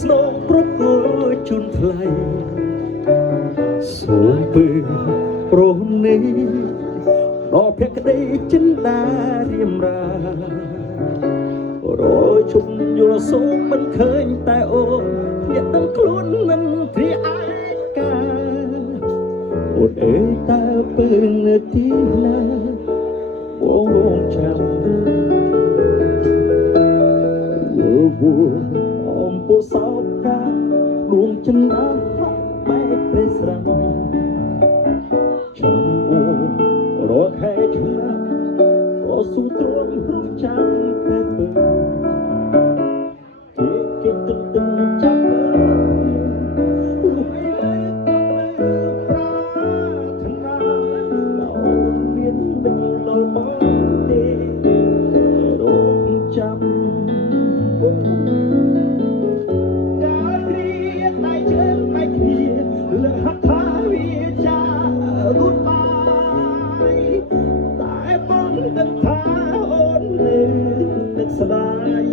ស្នងប្រគល់ជូនថ្លៃសូមពើប្រនេះដល់ភក្តីចិនដារៀមរារយជុំយល់សូមមិនឃើញតែអូនអ្នកដឹងខ្លួនមិនព្រាឯកាអូនអើយតើពើនៅទីណាបងចាំអំពូសោកកាដួងចិនដាបែកព្រៃស្រងចាំអូរកហេតុណាក៏ស៊ូទ្រាំរូបចាំតែពើគេទឹកទឹកចាប់លុះអីក៏ប្រាថ្នាអូនមានមិនដល់មកទេរកចាំស្ដាយ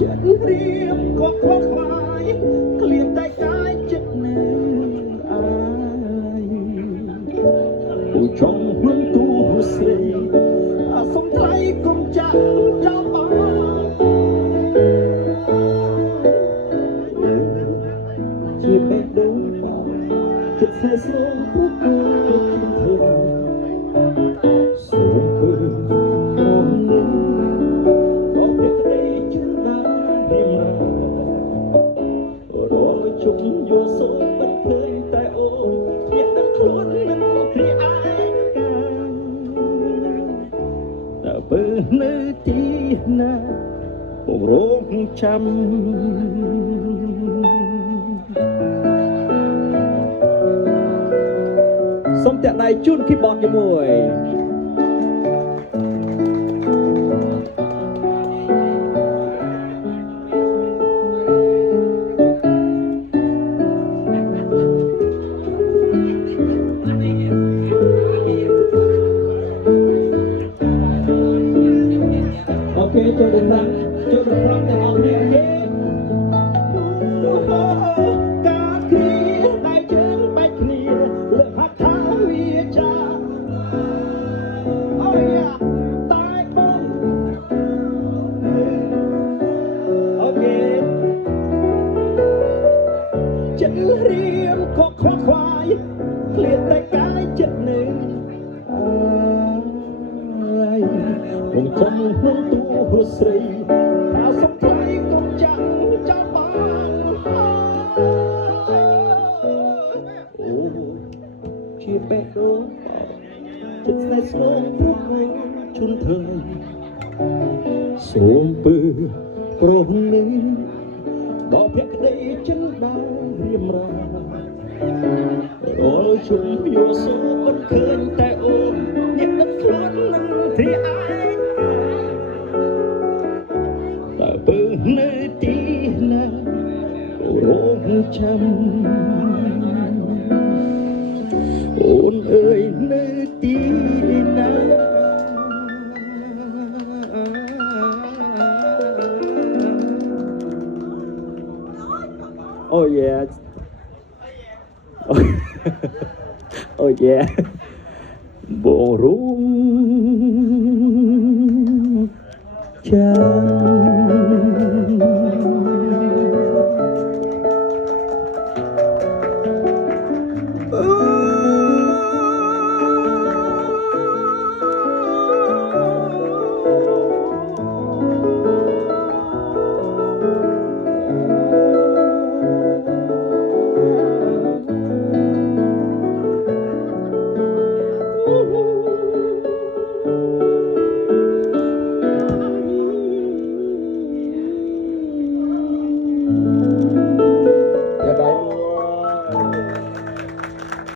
ចិត្តរៀបក៏ខ្វល់ខ្វាយក្លៀនតែកាយចិត្តនៅអាយអូចង់ខ្លួនទូស្រីអាសុំថ្លៃកុំចាក់ចោលបងជាបេះដូងបងចិត្តស្នេហ៍ស្រួលព្រោះគូជុំយល់សូមមិនឃើញតែអូនអ្នកដឹងខ្លួនមិនព្រាឯកាតើបើនៅទីណាបងរងចាំសូមតាក់ដៃជូនគីបអร์ដជាមួយចូលដំណើរចូលដំណើរតែអស់នេះទេការគ្រាដៃជើងបែកគ្នាលើកហាត់ថាវាចាអូយ៉ាតែបងអូខេចិត្តរៀមក៏ខ្វល់ខ្វាយឃ្លាតតែកាយចិត្តនៅបងចង់ខ្លួនទូស្រីថាសុខថ្លៃកុំចាំចាំបានអូជាបេះដូងចិត្តស្នេហ៍ស្នូលព្រោះជូនធ្វើសូមពើប្រនេះដល់ភក្តីចិនដារៀមរារាល់ជុំយល់សូមមិនឃើញតែអូនអ្នកដឹកខ្លួនមិនព្រាឯបើនៅទីណារងចាំអូនអើយនៅទីណាអូយេអូយេបងរងចាំ